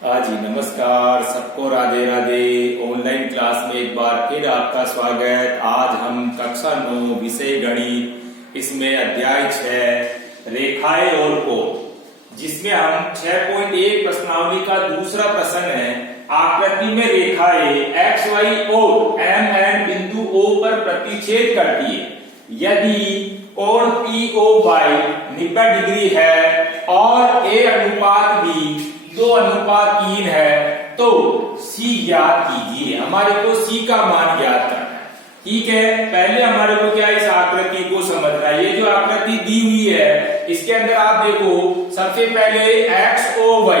जी नमस्कार, सबको Radhe Radhe. Online class में एक बार फिर आपका स्वागत। आज हम कक्षा 9 विषय गणित, इसमें अध्याय 6 रेखाएं और कोण, जिसमें हम 6.1 प्रश्नावली का दूसरा प्रश्न है। आकृति में रेखाएं एक्स वाई और एम एन बिंदु O पर प्रतिच्छेद करती है। यदि कोण POY 90 डिग्री है और A अनुपात B 2:3 है तो C ज्ञात कीजिए। हमारे को C का मान ज्ञात करना है। ठीक है, पहले हमारे को क्या इस आकृति को समझना है। ये जो आकृति दी हुई है, इसके अंदर आप देखो, सबसे पहले XOY,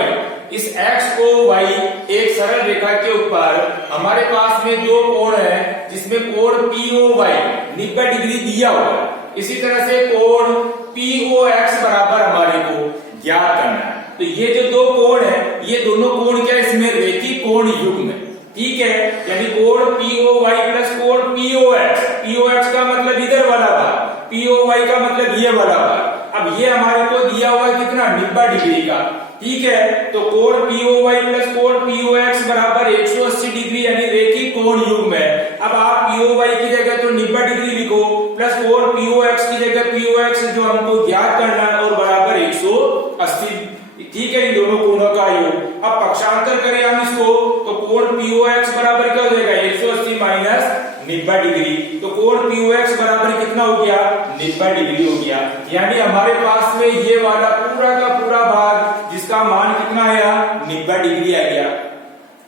इस XOY एक सरल रेखा के ऊपर हमारे पास में दो कोण है, जिसमें कोण POY 90 डिग्री दिया हुआ है। इसी तरह से कोण POX बराबर हमारे को ज्ञात करना है। तो ये जो दो कोण है, ये दोनों कोण क्या इसमें रेखी कोण युग्म है। ठीक है, यानी कोण POY प्लस कोण POX। POX का मतलब इधर वाला भाग, POY का मतलब ये वाला भाग। अब ये हमारे को दिया हुआ है कितना, 90 डिग्री का। ठीक है, तो कोण POY प्लस कोण POX बराबर 180 डिग्री, यानी रेखी कोण युग्म है। अब आप POY की जगह तो 90 डिग्री लिखो, प्लस कोण POX की जगह POX जो हमको ज्ञात करना है, और बराबर 180। ठीक है, इन दोनों कोणों का योग। अब पक्षांतर करें हम इसको, तो कोण POX बराबर क्या हो जाएगा, 180 माइनस 90 डिग्री। तो कोण POX बराबर कितना हो गया, 90 डिग्री हो गया। यानी हमारे पास में ये वाला पूरा का पूरा भाग, जिसका मान कितना आया, 90 डिग्री आ गया।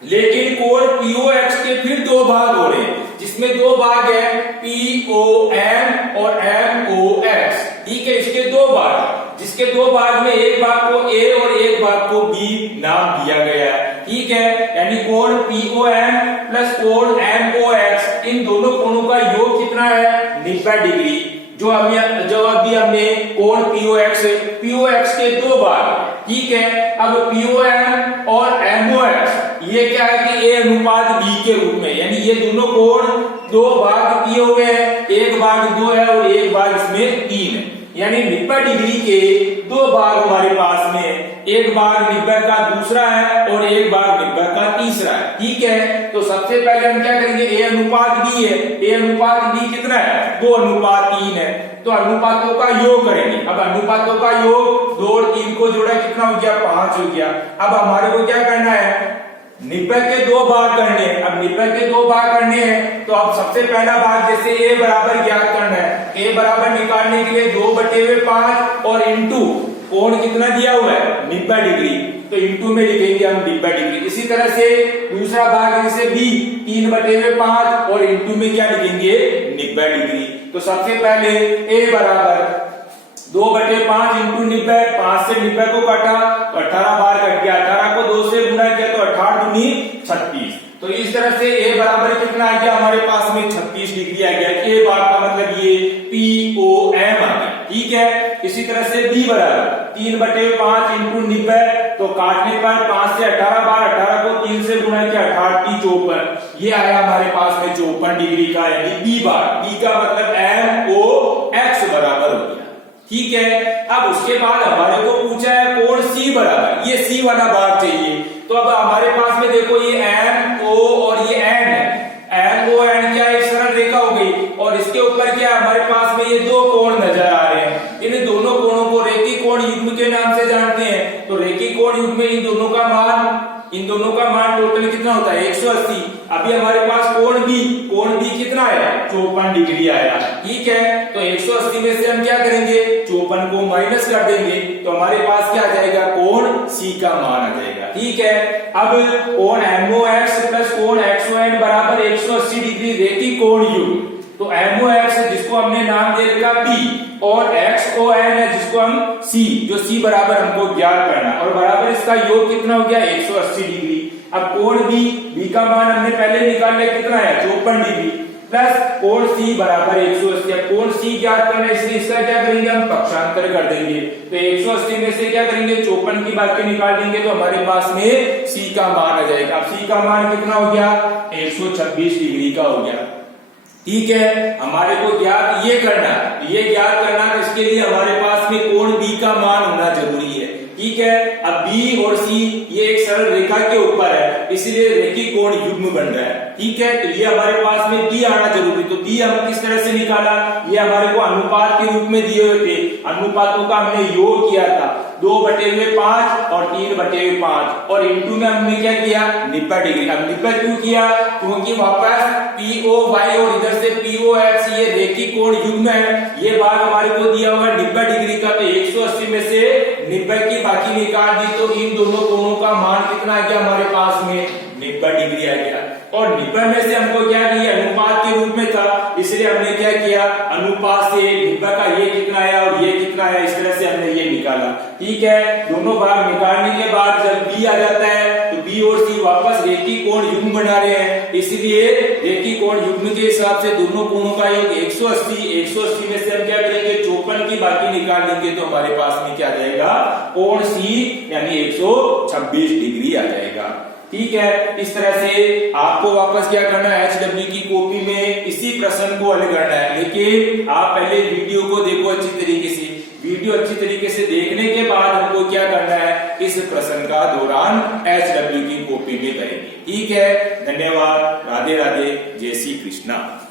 लेकिन कोण POX के फिर दो भाग हो रहे हैं, जिसमें दो भाग है POM और MOX। ठीक है, इसके दो भाग, जिसके दो भाग में एक भाग को A और एक भाग को B नाम दिया गया है। ठीक है, यानी कोण POM प्लस कोण MOX, इन दोनों कोणों का योग कितना है, 90 डिग्री। जो अभी हमने कोण POX के दो भाग। ठीक है, अब POM और MOX ये क्या है कि A अनुपात B के रूप में, यानी ये दोनों कोण दो भाग किए हुए हैं, एक भाग 2 है और एक भाग इसमें 3 है। यानी 90 डिग्री के दो भाग हमारे पास में, एक भाग 90 का दूसरा है और एक भाग 90 का तीसरा है। ठीक है, तो सबसे पहले हम क्या करेंगे, A अनुपात B है, A अनुपात B कितना है, 2:3 है। तो अनुपातों का योग करेंगे। अब अनुपातों का योग 2 और 3 को जोड़ा कितना हो गया, 5 हो गया। अब हमारे को क्या करना है, 90 के दो भाग करने हैं। अब 90 के दो भाग करने हैं, तो अब सबसे पहला भाग जैसे A बराबर ज्ञात करना है। A बराबर निकालने के लिए 2/5 और इंटू कोण कितना दिया हुआ है, 90 डिग्री, तो इंटू में लिखेंगे हम 90 डिग्री। इसी तरह से दूसरा भाग जैसे B 3/5 और इंटू में क्या लिखेंगे, 90 डिग्री। तो सबसे पहले A बराबर 2/5 इंटू 90, 5 से 90 को काटा तो 18 बार कट गया, 18 को 2 से गुणा किया तो 18 दूनी 36। तो इस तरह से A बराबर कितना आ गया, हमारे पास में 36 डिग्री आ गया। A बार का मतलब ये POM आ गया। ठीक है, इसी तरह से B बराबर 3/5 इंटू 90, तो काटने पर 5 से 18 बार, 18 को 3 से गुणा किया, 18 54, ये आया हमारे पास में 54 डिग्री का, यानी B बार। B का मतलब MOX बराबर हो गया। ठीक है, अब उसके बाद हमारे को पूछा है कोण C बराबर, ये C वाला भाग चाहिए। तो अब हमारे पास में देखो ये MO और ये N है। MON क्या एक सरल रेखा हो गई, और इसके ऊपर क्या हमारे पास में ये दो कोण नजर आ रहे हैं। इन दोनों कोणों को रेखी कोण युग्म के नाम से जानते हैं। तो रेखी कोण युग्म में इन दोनों का मान टोटल कितना होता है, 180। अभी हमारे पास कोण B कितना आया, 54 डिग्री आया। ठीक है, तो 180 में से हम क्या करेंगे, 54 को माइनस कर देंगे, तो हमारे पास क्या आ जाएगा, कोण C का मान आ जाएगा। ठीक है, अब कोण MOX प्लस कोण XON बराबर 180 डिग्री रेखी कोण युग्म। तो MOX जिसको हमने नाम दे रखा B, और XON है जिसको हम C, जो C बराबर हमको ज्ञात करना, और बराबर इसका योग कितना हो गया, 180 डिग्री। अब कोण B का मान हमने पहले निकाल लिया, कितना है, 54 डिग्री, प्लस कोण C बराबर 180। अब कोण C ज्ञात करना है, इसलिए इसका क्या करेंगे, हम पक्षांतर कर देंगे। तो 180 में से क्या करेंगे, 54 की बाकी निकाल देंगे, तो हमारे पास में C का मान आ जाएगा। अब C का मान कितना हो गया, 126 डिग्री का हो गया। ठीक है, हमारे को ज्ञात ये करना, तो इसके लिए हमारे पास में कोण B का मान होना जरूरी है। ठीक है। अब बी और सी ये एक सरल रेखा के ऊपर है, इसलिए रेखी कोण युग्म बन रहा है। ठीक है, तो ये हमारे पास में बी आना जरूरी। तो बी हम किस तरह से निकाला, ये हमारे को अनुपात के रूप में दिए हुए थे, अनुपातों का हमने योग किया था 2/5 और 3/5 और इनटू में हमने क्या किया 90 डिग्री। अब 90 क्यों किया, क्योंकि वापस POY और इधर से POX ये रेखी कोण युग्म है। ये भाग हमारे को दिया हुआ 90 डिग्री का, तो 180 में से 90 की बाकी निकाल दी, तो इन दोनों कोणों का मान कितना आ गया हमारे पास में 90 डिग्री आ गया। और 90 में से हमको क्या किया, अनुपात के रूप में था, इसलिए हमने क्या किया, अनुपात से 90 का ये कितना आया और ये कितना आया, इस तरह से हमने ये निकाला। ठीक है, दोनों भाग निकालने के बाद जब बी आ जाता है तो बी और सी वापस रेखी कोण युग्म बना रहे हैं, इसलिए रेखी कोण युग्म के हिसाब से दोनों कोणों का योग 180 में से हम क्या करेंगे 54 की बाकी निकाल देंगे, तो हमारे पास में क्या आ जाएगा कोण सी यानी 126 डिग्री आ जाएगा। ठीक है, इस तरह से आपको वापस क्या करना है, HW की कॉपी में इसी प्रश्न को हल करना है, लेकिन आप पहले वीडियो को देखो अच्छी तरीके से। वीडियो अच्छी तरीके से देखने के बाद हमको क्या करना है, इस प्रश्न का दौरान HW की कॉपी में करेंगे। ठीक है, धन्यवाद, राधे राधे, जय श्री कृष्णा।